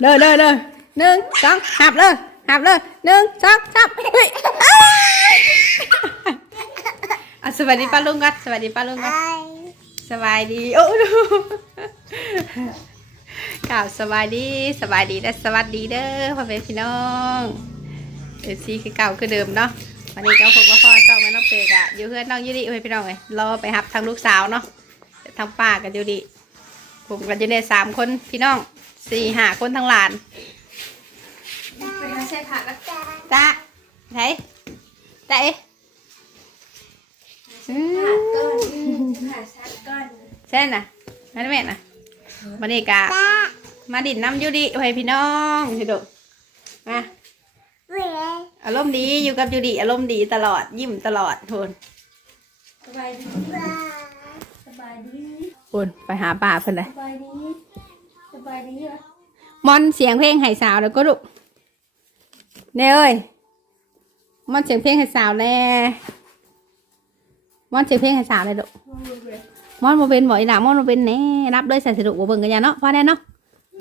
เด้อเด้อเด้อหนึ่งสองหับเลยหับเลยหนึ่งสองสามเฮ้ยอ้ายอะสวัสดีป้าลุงกันสวัสดีป้าลุงกันสบายดีโอ้ดูกล่าวสบายดีสบายดีและสวัสดีเด้อพ่อแม่พี่น้องเอฟซีคือเก่าคือเดิมเนาะวันนี้ก็พบกับพ่อต้องมาน้องเปกอะอยู่เพื่อนน้องยูริเพื่อนพี่น้องเลยรอไปหับทางลูกสาวเนาะทางป้ากับยูริผมกันอยู่ในสามคนพี่น้อง สี่ห้าคนทั้งหลานไปหาใส่ผักแล้วจ้าไหนจ้าเอ๊ะอืผักก้อนมหาชัดก้อนเส้นน่ะมาได้แม่น่ะมาดีกะมาดินน้ำอยูดิไว้พี่น้องพี่ดุมาอารมณ์ดีอยู่กับยูดิอารมณ์ดีตลอดยิ้มตลอดโทนสบายดีสบายดีโทนไปหาป่าเพิ่นเลยส บายดีสบายดีเหรอมอนเสียงเพลงไห้สาวแล้วก็ดุเน่เอ้ยมอนเสียงเพลงไห้สาวแน่มอนเสียงเพลงไห้สาวเลยดุมองดูเลยมอนมาเป็นบ่อยหนามอนมาเป็นแน่รับด้วยใส่สะดุกบ่เบิ่งกันยาเนาะพอได้เนาะ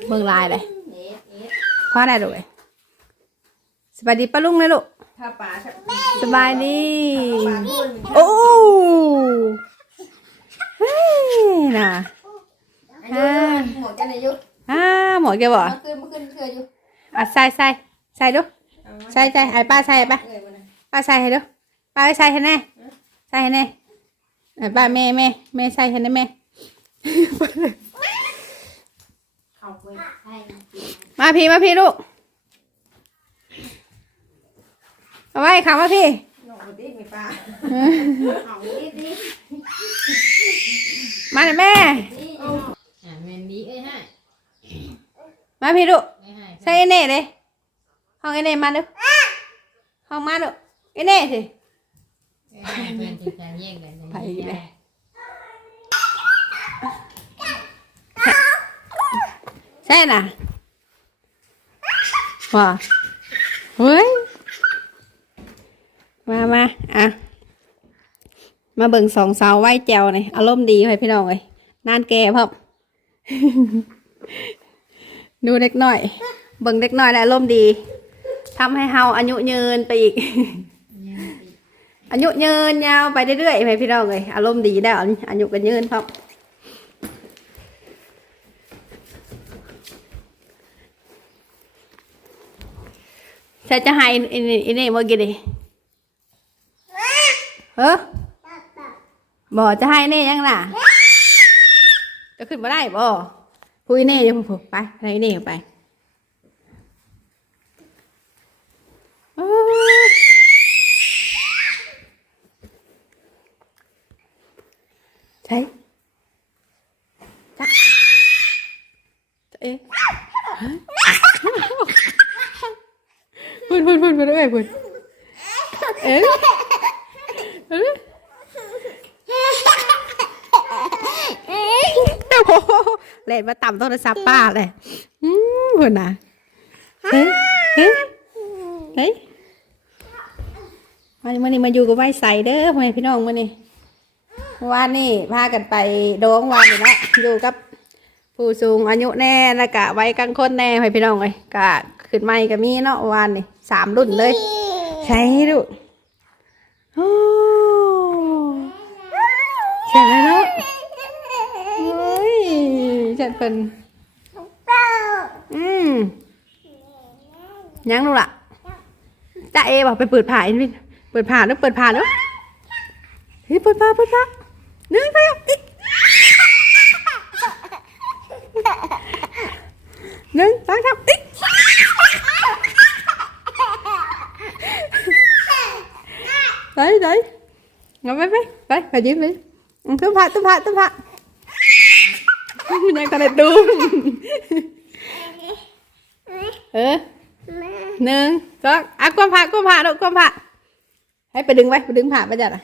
เบิ่งลายเลยเอ๊ะเอ๊ะพอได้ด้วยสบายดีป้าลุงเลยลูกถ้าป่าถ้าสบายดีป่าพูดโอ้เฮ้ยน่ะอา ยุหมดกันอายุอ้าหมดแกบ่เมื่อคืนเมื่อคืนเคยอยู่อะใส่ใส่ใส่ดูใส่ใส่ไอ้ป้าใส่ไปเอ้ยวันนั้นป้าใส่ให้ดูป้าใส่ให้แน่ใส่ให้แน่ไอ้ป้าแม่แม่แม่ใส่ให้แน่แม่เขาไปให้มาพี่มาพี่ลูกเอาไว้ขามาพี่หนูดิมีป่าเขาดิดิมาหน่อยแม่ดิ อ่าแมนดีเอ้ยให้มาพี่ลูกเอ้ยให้ใส่ไอ้เน่เลยห้องไอ้เน่มาดูห้องมาดูไอ้เน่สิเอ้ยให้เพื่อนจะจะแย่งกันอย่างไปนี้เลได้ยใช่น่ะว้าเฮ้ยมามาอะ มาเบิ่งสองสาวไหว้แจวนี่อารมณ์ดีไปพี่น้องเลยนานแก่พ่อม ดูเด็กหน่อย เบิ่งเด็กหน่อยแล้วอารมณ์ดีทำให้เฮาอายุยืนไปอีก อายุยืนยาวไปเรื่อยๆไปพี่น้องเลยอารมณ์ดีได้วอายุกันยืนครับใช่จะให้อินี่อินี่เมื่อกี้ดิเออบอกจะให้เน่ยังล่ะ จะขึ้นมาได้บ่พูดเน่เดี๋ยวผมไปให้เน่ไปใช่จ้ะเอ๊ะพูดพูดพูดพูดเอ้ยพูดเอ๊ะเอ๊ะ โอ้โหเล่นมาต่ำโทรศัพท์ป้าเลยอืมพูดนะเฮ้ยเฮ้ยเฮ้ยมานี่มานี่มาอยู่กับไว้ใส่เด้อพ่อแม่พี่น้องมานี่เมื่อวานนี่พากันไปโดงวานนี่เนาะอยู่กับผู้สูงอายุแน่แล้วก็ไว้กลางคนแน่ให้พี่น้องเลยก็ขึ้นไม่ก็มีเนาะวานนี่สามรุ่นเลย ใช่ดูโอ้เสร็จแล้วเนาะเฮ้ย จัดเป็นอืมยังลูกล่ะจ้าเอบอกไปเปิดผ่าอีกนิดเปิดผ่าแล้วเปิดผ่าแล้วเฮ้ยเปิดผ่าเปิดผ่าหนึ่งไปอีกหนึ่งสองสามอีกไปไป ngồi ไปไปไปไปยืนไปตุ้ มผักตุ้มผักตุ้มผักมันยังตะเล็ดดูเออหนึ่งสองอะก้มผักก้มผักลูกก้มผักให้ไปดึงไว้ไปดึงผักไปจัดอะ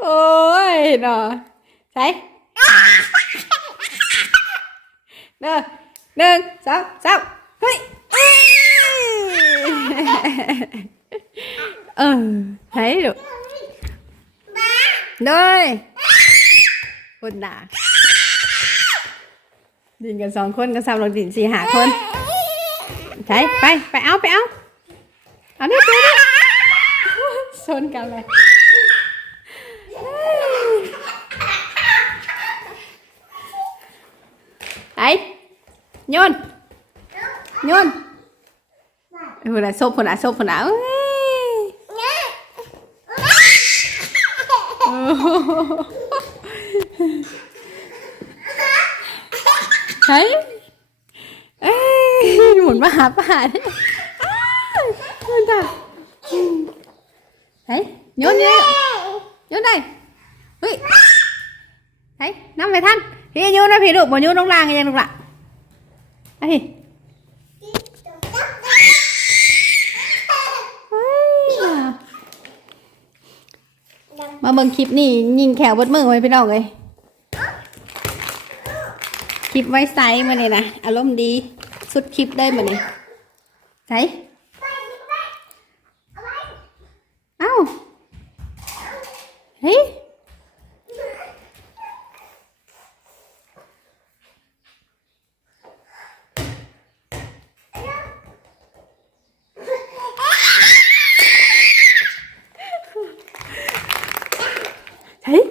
โอ้ยเนาะใช่เด้อหนึ่งสองสามเฮ้ยเออใช่ลูก ด้วยคนด่าดินกันสองคนก็ซ้ำลงดินสี่หาคนใช่ไปไปเอาไปเอาเอาเนี่ตัวนี้ชนกันเลยไอ้โยนโยนหุ่นอะซบหุ่นอะซบหุ่นอะเอ้ย โอ้ยเอ้ยหมุนมาหาป่าเนี่ยมันจ้ะเฮ้ยโยนเลยโยนได้เฮ้ยเฮ้ยน้ำไปท่านพี่โยนนะพี่ลูกบ่โยนลงล่างยังลูกละไอ้เฮ้ย มาเบิ่งคลิปนี่ยิงแขวบดมือไว้พี่น้องเลยคลิปไว้ไซส์มาเนี่ยนะอารมณ์ดี สุดคลิปได้มาเนี่ยใส่เอ้าเฮ้ย เฮ้ย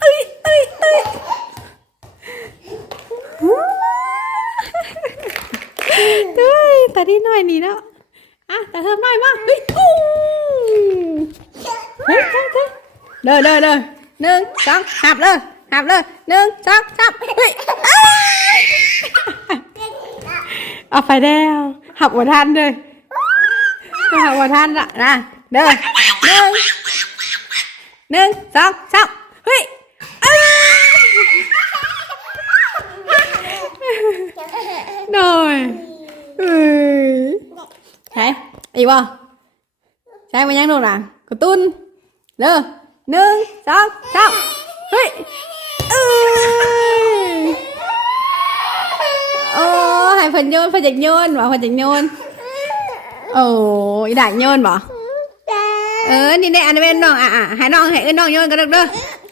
เอ้ยเอ้ยเอ้ย ตาดีหน่อยนี่แล้วอะแต่เธอหน่อยมากเฮ้ยอู้เฮ้ยเฮ้ยเฮ้ยเด้อเด้อเด้อหนึ่งสองหับเลยหับเลยหนึ่งสองสามเฮ้ยอ้ายเอาไฟแดงหับหัวทันเลยก็หาว่าท่านละนะเดินหนึ่งหนึ่งสองสามเฮ้ยหน่อย ใช่อีกบ่ใช่มายังดูหนังกระตุ้นเด้อหนึ่งสองสามเฮ้ยเอ้ยโอ้ให้เพิ่นโยนเพิ่นจะโยนว่าเพิ่นจะโยนโอ้ยด่างโยนบ่เออนี่ได้อันนี้เป็นน้องอะอะให้น้องให้เอ้นน้องโยนกันเด้อเด้อ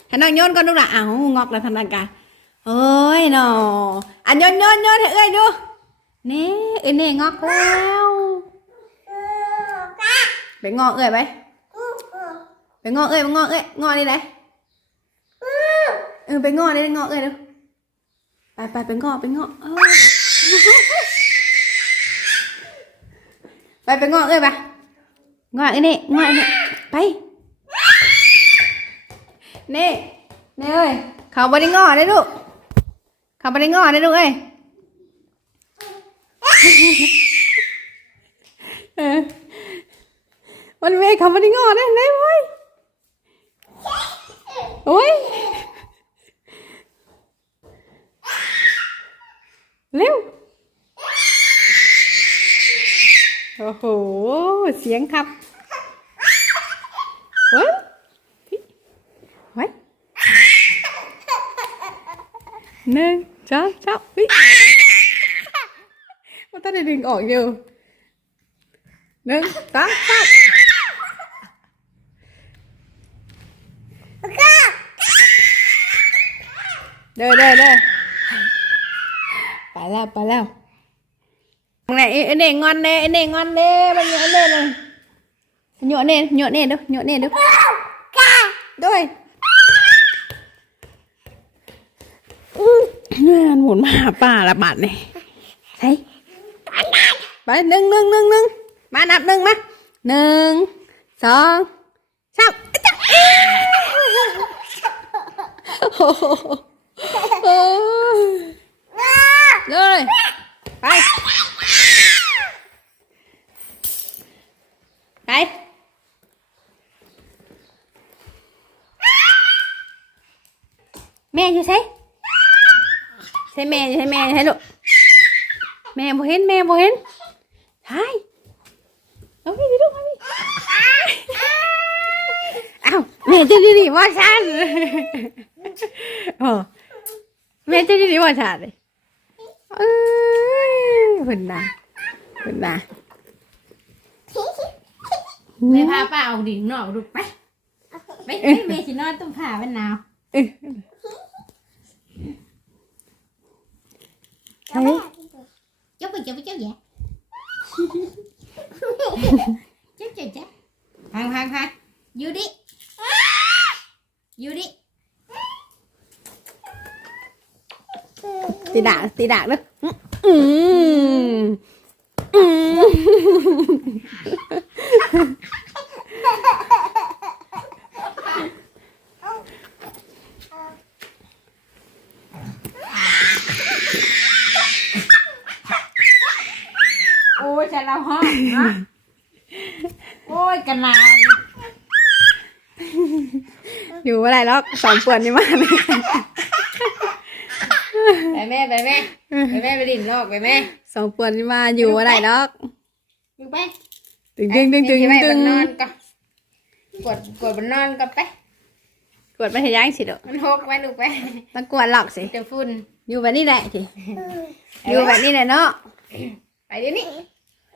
ให้น้องโยนกันดูล่ะอ้าวงอกแล้วทำนันกันโอ้ยน้องอันโยนโยนโยนให้เอ้ยดู นี่เอ้ยนี่งอกแล้วไปงอเอ้ยไปไปงอเอ้ยไปงอเอ้ยงอนี่ไหนเออไปงอนี่งอเอ้ยดูไปไปไปงอไปงอไปไปงอเอ้ยไปงอไอ้นี่งอไอ้นี่ไปนี่นี่เอ้ยเขาไม่ได้งอได้ลูกเขาไม่ได้งอได้ลูกเอ้ย มันเว้ยเขาไม่ได้งอได้เลยเว้ยโอ้ยเร็วโอ้โห เสียงครับเฮ้ยไว้ยหนึ่งสองสามเฮ้ยมัน ต้องได้ดึงออกอยู่หนึ่งสองสามเด้อเด้อเด้อไปแล้วไปแล้ว này ê nè ngon nè ê nè ngon nè bao nhiêu nè này nhọ nè nhọ nè đâu nhọ nè đâu rồi หมุนมาหา ไปหนึ่งหนึ่งหนึ่งหนึ่งมานับหนึ่งมาหนึ่งสองสามจ๊ะโอ้โหโอ้เลยไปไปแม่อยู่ใช่ใช่แม่อยู่ใช่แม่อยู่ใช่ลูกแม่บ่เห็นแม่บ่เห็น ใช่เอาพี่ดิลูกเอาพี่อ้าวแม่จะดีดีว่าฉันโอ้แม่จะดีดีว่าฉันเลยเอ้ยเพิ่นน่ะเพิ่นน่ะไม่พาป้าเอาดิ่งนอกดูไปไม่ไม่เมย์สินอนตุ้มผ้ามันหนาวเฮ้ยจ๊บไปจ๊บ chết chết chết hoàng hoàng hoàng vô đi. Vô đi. Tì tidak đó. Mm. Mm. นะโอ้ยกันหนาวอยู่อะไรแล้วสองปวนนี่มากเลยไปแม่ไปแม่ไปแม่ไปดินนอกไปแม่สองปวนนี่มาอยู่อะไรแล้วอยู่ไปตึงดึงดึงดึงไปดึงบนนอนก็กดกดบนนอนก็ไปกดไปให้ย่างสิเด้อมันหกไปลูกไปต้องกวนหลอกสิจะฝุ่นอยู่แบบนี้แหละสิอยู่แบบนี้แหละเนาะไปเดี๋ยวนี้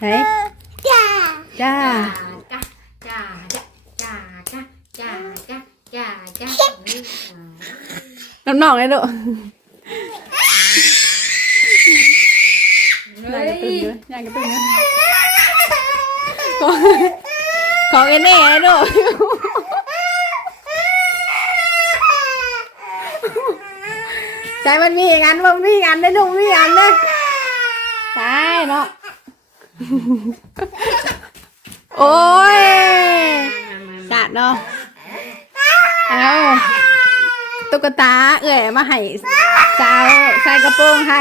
เฮ้ย่างกระตุ้นยเยอะย่างกระตุ้นเยอะของของเอ็นเน่เลยลูก ใจมันมีอย่างนั้นมันมีอย่างนั้นได้ลูกมีอย่างนั้นได้ใช่เนาะโอ้ยสาดเนาะเอาตุ๊กตาเอ่ยมาให้สาวใส่กระโปรงให้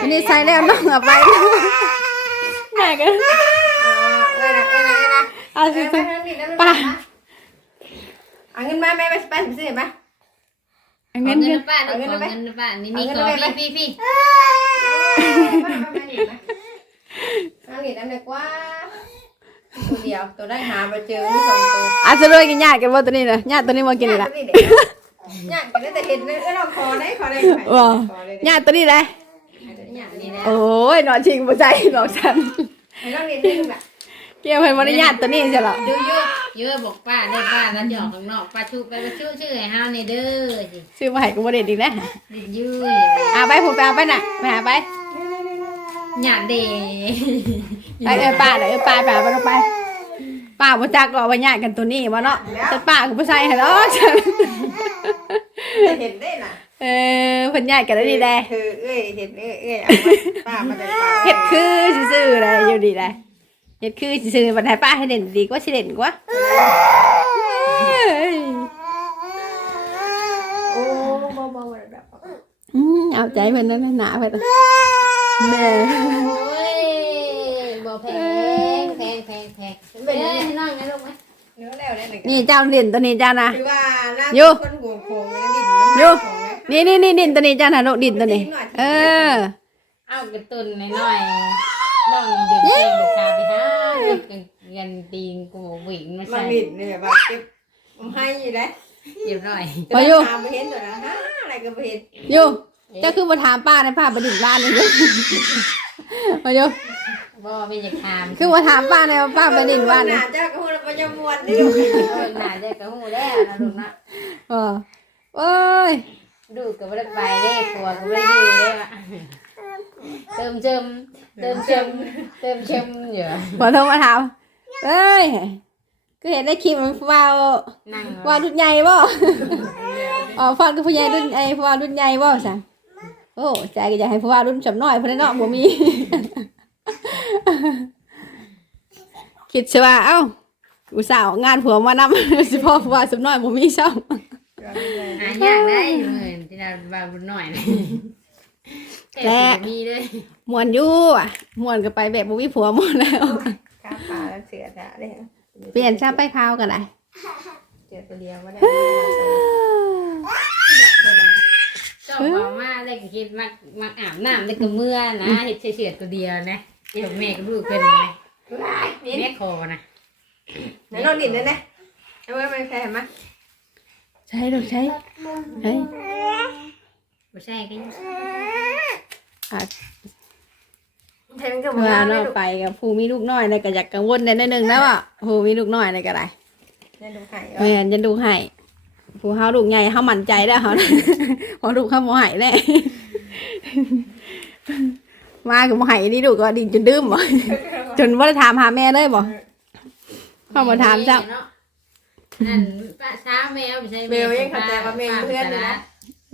วันนี้ใส่แล้วน้องเอาไปแม่กันเอ้ยนะเอ้ยนะเอ้ยนะเอาสิไปสิทางนี้แล้วป้าเอาเงินมาแม่ไปไปซื้อไหม เอาเงิเงินนเงิเงินนป้าขอเงินป้านี่นี่ขอพี่พี่พี่เอาเหรียญอันไหนกว่าตัวเดียวตัวได้หามาเจอที่สองตัวอาจจะรวยกินยากกันว่าตัวนี้เลยยากตัวนี้มากินเลยละตัวนี้เด็กเนี่ยก็ได้แต่เห็นเลยเอ้ยเราคอได้คอได้ว้าคอได้ยากตัวนี้เลยเนี่ยนี่นะโอ้ยนอนชิงหัวใจหลอกฉันให้เราเรียนได้แบบ เกี่ยวเพิ่นบ่ได้ญาติตัวนี้ใช่หรอดูเยอะเยอะบอกป้าเด้อป้าแล้วจะออกข้างนอกป้าชุบไปป้าชุบชื่อไอ้เฮานี่เด้อสิชื่อมาให้กูบ่ได้ดีนะดิยื้ออ่าไปผมไปเอาไปน่ะไปหาไปหยาดเดไปเอ้ยป้าเด้อเอ้ยป้าไปหาไปเอาไปป้าบ่จักก็ว่าญาติกันตัวนี้บ่เนาะแต่ป้าก็บ่ใส่ให้หรอกฉันจะเห็นได้น่ะเออเพิ่นญาติกันได้ดีแลคือเอ้ยเห็นเอ้ยเอ้ยเอาป้ามาได้ป้าเฮ็ดคือซื่อๆเลยอยู่ดีแล เฮ็ดคือซื่อๆบัดให้ป้าให้เด่นดีกว่าสิเด่นกว่าเอ้ยโอ้บ่บ่แบบอืมเอาใจเพิ่นนั่นน่ะหนาเพิ่นแม่โอ้ยบ่แพงแพงแพงแพงเอ้ยให้น้องไงลูกไหมเนื้อแล้วได้หนึ่งนี่เจ้าเด่นตัวนี้เจ้านะคือว่าน้อยู่ำคนหัวโขงแล้วดินน้ำอยู่ของนะนี่นี่นี่ดินตัวนี้เจ้านะลูกดินตัวนี้ เออ เอากระตุนหน่อยๆ น้องดึงเองดึงขาไปหาเงินตีนกูวิ่งมามาใส่บิดเนี่ยแบบเก็บผมให้อยู่ได้เรียบร้อยพออยู่ ตามไปเห็นตัวนะฮะอะไรก็ไปเห็นอยู่เจ้าคือมาถามป้าในภาพประดิษฐ์บ้านเลยมาอยู่บ่ไม่จะคามคือมาถามป้าในป้าประดิษฐ์บ้านหเลยน้าเจ้าก็พูดประจำวันนี่ดูเออหน้าจะกระหูแล้วนะลูกนะเออโอ้ย ดูกับไม่ได้ไปได้ครัวก็ไม่ได้อยู่ได้ว่ะ เติมเจิมเติมเจิมเติมเจิมอยู่พอโทรมาถามเอ้ยก็เห็นได้คลิปมันว่านั่งว่ารุ่นใหญ่บ่อ๋อฟังกับผู้ใหญ่รุ่นไอ้ผู้ว่ารุ่นใหญ่บ่สั่งโอ้ใจก็อยากให้ผู้ว่ารุ่นสำน้อยเพิ่นเนาะบ่มีคิดซะว่าเอ้าอุตส่าห์เอางานผัวมานำสิพ่อผู้ว่าสำน้อยบ่มีช่องหายากได้เหมือนที่เราบาบุญหน่อย นะแต่มีเลยม่วนอยู่อะม่วนก็ไปแบบบ่มีผัวหมดแล้วครับป่าแล้วเสือจ้ะได้เปลี่ยนชาไปพาวกันได้เสือตัวเดียวไม่ได้ชอบเอามาเลยก็คิดมักมักอาบน้ำเลยก็เมื่อนะเห็ดเฉยๆตัวเดียวนะเดี๋ยวแม่กับลูกเป็นไงนี่แม่คอนะไหนลองดินเลยนะเอาไว้ไม่แพ้มั้ยใช่ลูกใช่เฮ้ยไม่ใช่ก็ยัง อะแพ้มันก็เมื่มาอไม่เนาะลูกไปกับผู้มีลูกน้อยเนี่ยก็อยากกังวลในนิดนึงแล้วอะผู้มีลูกน้อยเนี่ยก็ได้ได้ดูไข่แม่นจะดูให้ผู้เฮาลูกใหญ่เฮามั่นใจแล้วเฮาพอลูกเฮาบ่ให้แน่มาก็บ่ให้นี่ลูกก็ดินจนดื้มบ่จนบ่ได้ถามหาแม่เลยบ่เข้ามาถามเจ้านั่นป้าช้าแมวไม่ใช่เบลยังเข้าใจว่าเมย์เพื่อนอยู่นะ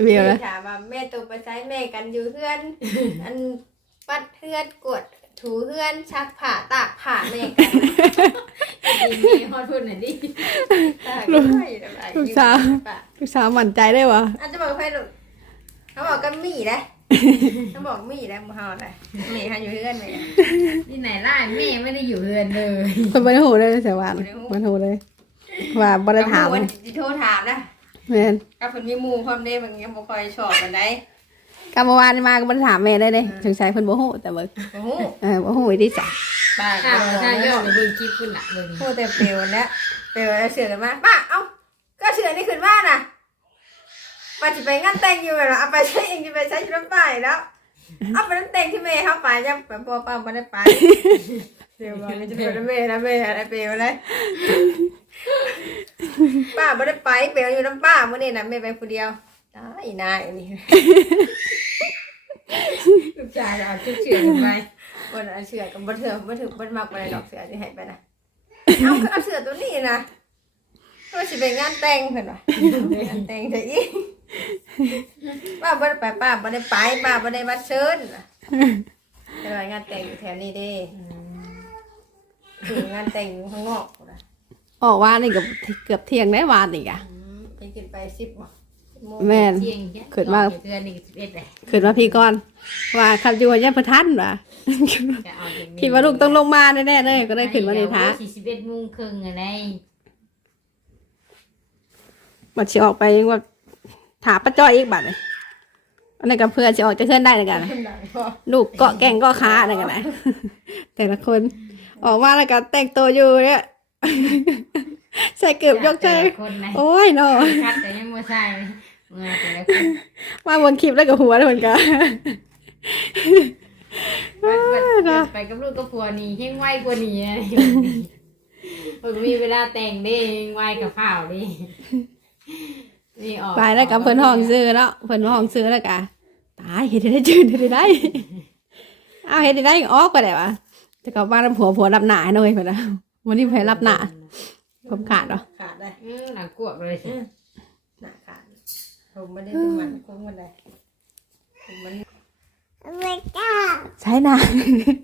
เบียวนะถามว่าแม่ตัวไปใช้แม่กันอยู่เพื่อน อันปัดเพื่อนกวดถูเพื่อนชักผ่าตากผ่าแม่กันดีแม่ฮอดพูดหน่อยดิตากก็ไม่ได้อะไรลูกสาวลูกสาวมั่นใจได้บ่อาจจะบอกให้ลูกเขาบอกกันมีนะเขาบอกมีนะมึงเฮาเลยมีให้อยู่เพื่อนไหมที่ไหนล่ะแม่ไม่ได้อยู่เรือนเลยเพิ่นบ่ได้ฮู้เลยเสียหวานบ่ฮู้เลย ว่าบ่ได้ถามวันที่โทรถามนะ แม่นกับคนมีหมู่ความเด้มันยังบ่ค่อยชอบกันได้ก็เมื่อวานนี่มาก็บ่ได้ถามแม่เลยเด้สงสัยเพิ่นบ่ฮู้แต่เบิ่งโอ้โหเออบ่ฮู้อีดิจ้ะป้าข้าวก็ข้าวย่อในเบิ่งคลิปคุณละเบิ่งพูดแต่เปลวแล้วเปลวแล้วเสือกันมาป้าเอ้าก็เสือนี่ขึ้นบ้านน่ะป้าจะไปงานแต่งอยู่เหรอเอาไปใช้เองจะไปใช้ชุดน้ำป้ายแล้วเอาไปนั่นแต่งที่เมย์เข้าไปยังแบบพอป้าไม่ได้ไปเดี๋ยวบอกจะเปลวแล้วเมย์นะเมย์อะไรเปลวเลย ป้าไม่ได้ไปเปลวอยู่น้ำป้าเมื่อนี่นะเมย์ไปคนเดียวตายนายนี่ลูกชายเอาชุดเชื่อไปคนเอาเสือกับบันเถื่อบันถึงบันมากไปดอกเสือที่ให้ไปนะเอาก็เอาเสือตัวนี้นะก็จะไปงานแต่งเห็นปะงานแต่งจะอีป้าไม่ได้ไปป้าไม่ได้ไปป้าไม่ได้มาเชิญน่ะจะไปงานแต่งอยู่แถวนี้เด้ถึงงานแต่งอยู่ข้างนอกพุ่นน่ะ ออกว่านี่ก็เกือบเที่ยงได้วานอีกอะไปกินไปสิบบ่สิบโมงแม่นเที่ยงเที่ยงเกิดมาเดือนหนึ่งสิบเอ็ดเลยขึ้นมาพี่ก่อน ว่าคำอยู่ว่ายังบ่ทันว่ะจะเอาอย่างนี้คิดว่าลูกต้องลงมาแน่ๆเลยก็ได้ขึ้นมาในท้าสี่สิบเอ็ดโมงครึ่งอะไรบัดสิออกไปยังว่าถาป้าจ้อยอีกบัดเลยอันนั้นก็เพื่อสิออกจะเคลื่อนได้แล้วกันนะขึ้นหลังพอลูกเกาะแก่งเก็ขาอะไรกันนะแต่ละคน ออกมาแล้วก็แต่งตัวอยู่เนี่ย ใส่เกือบยกใจแต่ละคนนะโอ้ยเนาะคัดแต่ยังไม่ใช่เมื่อแต่ละคนมาบนคลิปแล้วก็หัวเลยเหมือนกันไปไปไปกับลูกกับผัวนี่เฮงไวกว่านี้อะไรผมมีเวลาแต่งได้เฮงไวกับข้าวดินี่ออกไปแล้วกับเพิ่นห้องซื้อแล้วเพิ่นห้องซื้อแล้วกะตายเฮ็ดได้จืดเฮ็ดได้เอาเฮ็ดได้ออกก็ได้วะจะกลับบ้านผัวผัวรับหนาให้หน่อยเพิ่นนะ วันนี้ไปรับหนาผมขาดเหรอขาดได้อืมหนังกวบเลยสิหนาขาดผมไม่ได้เป็นมันคงมันได้ผมมันใช้นา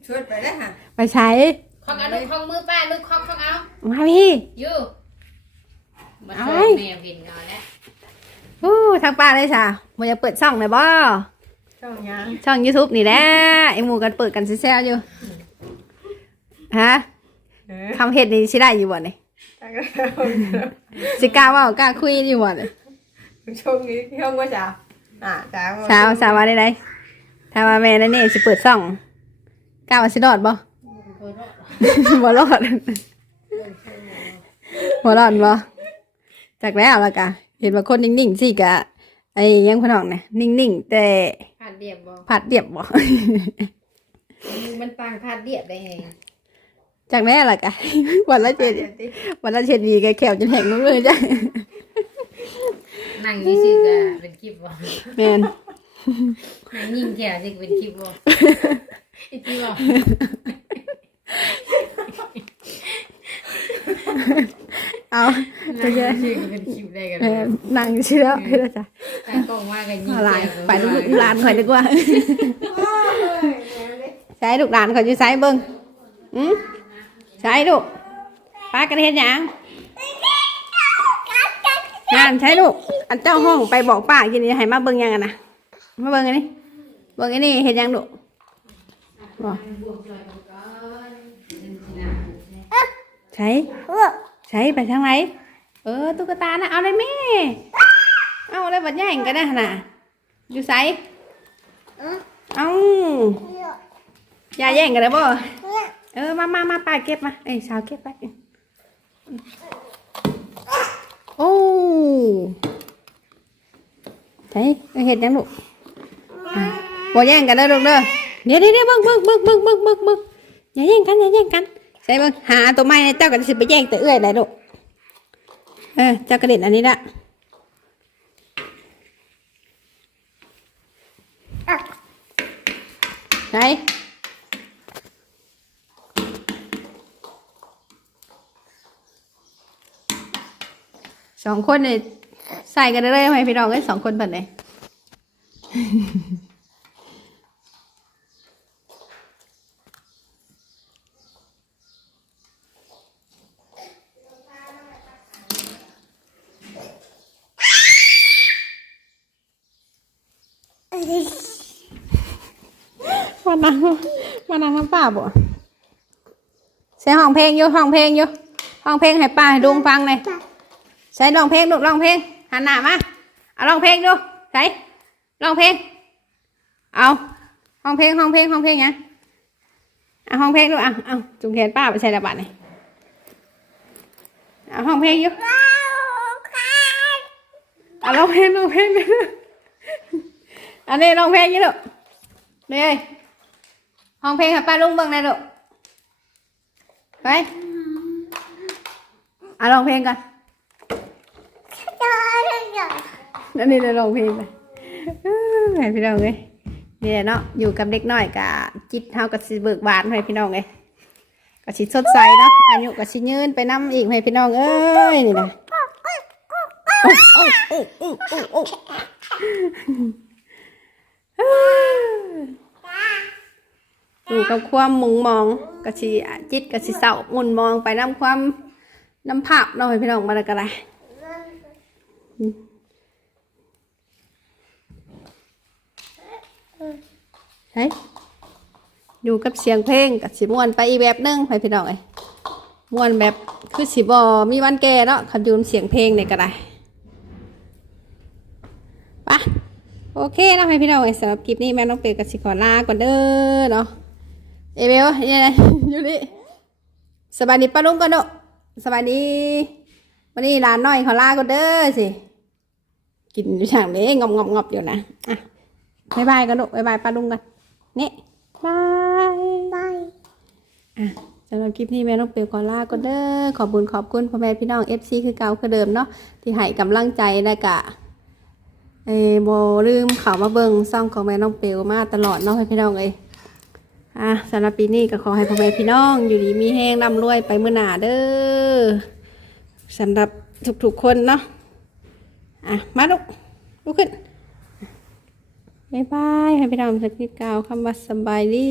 ช่วยไปได้ค่ะไปใช้ข้องเอาลูกข้องมือป้าลูกข้องข้องเอามาพี่อยู่มาเอาเจไว้อแมวบินก่อนแล้วอู้ทางป้าเลยจ้ะมันจะเปิดช่องเลยบ่ช่องยังช่อง YouTube นี่แหละไอหมูกันเปิดกันแซ่ๆอยู่ฮะเออ คำเฮ็ดนี่สิได้อยู่บ่นี่ตั้งแต่เราสิกล้าเว้ากล้าคุยอยู่บ่นี่ช่วงนี้ช่วงว่าจะอ่าจ้าสาวสาวว่าได้ไดถ้าว่าแม่นั่นนี่สิเปิดช่องกล้าว่าสิรอดบ่ บ่รอดบ่รอดบ่จากแล้วล่ะกะเห็นว่าคนนิ่งๆสิกะไอ้ยังพนองเนี่ยนิ่งๆแต่พาดเดียบบ่ผัดเรียบบ่มันต่างพาดเดียบได้ไง จากแล้วล่ะกะวันละเจ็ดวันละเจ็ดดีกะแขวจนแห้งเลยจ้ะนั่งยี่สิก็เป็นคลิปบ่แม่นนั่งยิ่งแถวสิเป็นคลิปบ่อีกทีบ่เอานั่งยี่สิก็เป็นคลิปได้กันแม่นนั่งเชื่อเพื่อจ้ะแต่กล้องว่ากันยิ่งอะไรแถวไปลูกหลานข่อยดีกว่าใช้ลูกหลานข่อยอยู่ไสเบิ่งอืม ใช้ลูกป้ากันเฮ็ดหยังงานใช้ลูก อันเจ้าห้องไปบอกป้ากินนี่ให้มาเบิ่งหยังกันนะมาเบิ่งอันนี้เบิ่งอันนี้เฮ็ดหยังลูกบอกใช้ใช้ไปทางไหนเออตุ๊กตานะเอาเลยแม่เอาเลยบัดแย่งกันนะน่ะอยู่ไสเอาอย่าแย่งกันเลยบ่ เออ มามามาป้าเก็บมาเอ้ยสาวเก็บไปโอ้ใช่เห็ดยังลูกบ่แย่งกันเด้ลูกเด้อเดี๋ยวเดี๋ยวเบิ่งเบิ่งเบิ่งเบิ่งเบิ่งเบิ่งเบิ่งอย่าแย่งกันอย่าแย่งกันใช่เบิ่งหาตัวไม้นเจ้าก็สิไปแย่งแต่เอื้อยไหนลูกเออเจ้ากระเด็นอันนี้ละไหน สองคนเนี่ยใส่กันได้เลยไหมพี่น้องเอ้ยสองคนแบบไหนมานั่งมานั่งน้ำป้าบ่ใส่ห้องเพลงอยู่ห้องเพลงอยู่ห้องเพลงให้ป้าให้ลุงฟังเลย ใส่ร้องเพลงลูกร้องเพลงหันหน้ามาเอาร้องเพลงดูใส่ร้องเพลง เอาห้องเพลงห้องเพลงห้องเพลงยังเอาห้องเพลงดูเอาเอาจุงแขนป้าไปใส่ระบาดเลยเอาห้องเพลงอยู่เอาร้องเพลงร้องเพลงอันนี้ร้องเพลงอยู่ลูกนี่ห้องเพลงค่ะป้าลุงเบิ่งหนอยลูกไปเอาลองเพลงกัน นั่นนี่เลยลองเพลงไปเอ้ยให้พี่น้องเลยนี่แหละเนาะอยู่กับเด็กน้อยกับจิตเฮากับสิเบิกบานให้พี่น้องเลยกับสิสดใสเนาะอายุกับสิยืนไปน้ำอีกให้พี่น้องเอ้ยนี่นะอยู่กับความมุงมองกะสิจิตกะสิเศร้ามุนมองไปน้ำความน้ำภาพเราให้พี่น้องมาแล้วกันเลย เฮ้ยอยู่กับเสียงเพลงกับสิม่วนไปอีแบบนึงให้พี่น้องเอ้ม่วนแบบคือสิบอมีวันแก่เนาะคันอยูนเสียงเพลงเนี่ยก็ได้ไปะโอเคเนาะให้พี่น้องเอ้สำหรับคลิปนี้แม่น้องเปรกับสิขอลาก่อนเด้อเนาะเอเบลเนี่ยอยู่นี่สบายดีป้าลุงก่อนเนอะสบายดีวันนี้ร้านน้อยขาลาก็เด้อสิ กินอยู่ช่างนี้งอบงอบงอบอยู่นะอะบายบายกันลูกบายบายป้าลุงกันนี่บายบายอะสำหรับคลิปนี้แม่น้องเปียวขอลาก็เด้อขอบคุณขอบคุณพ่อแม่พี่น้องเอฟซีคือเก่าคือเดิมเนาะที่ให้กำลังใจและกะเออโบลืมเขามาเบิ่งซ่องของแม่น้องเปียวมาตลอดเนาะให้พี่น้องเอ้ยอะสำหรับปีนี้ก็ขอให้พ่อแม่พี่น้อง อยู่ดีมีแห้งร่ำรวยไปเมื่อหนาเด้อสำหรับทุกๆคนเนาะ อะ มาลุกลุกขึ้นบ๊ายบายให้พี่น้องสักทีกล่าวคำว่าสบายดี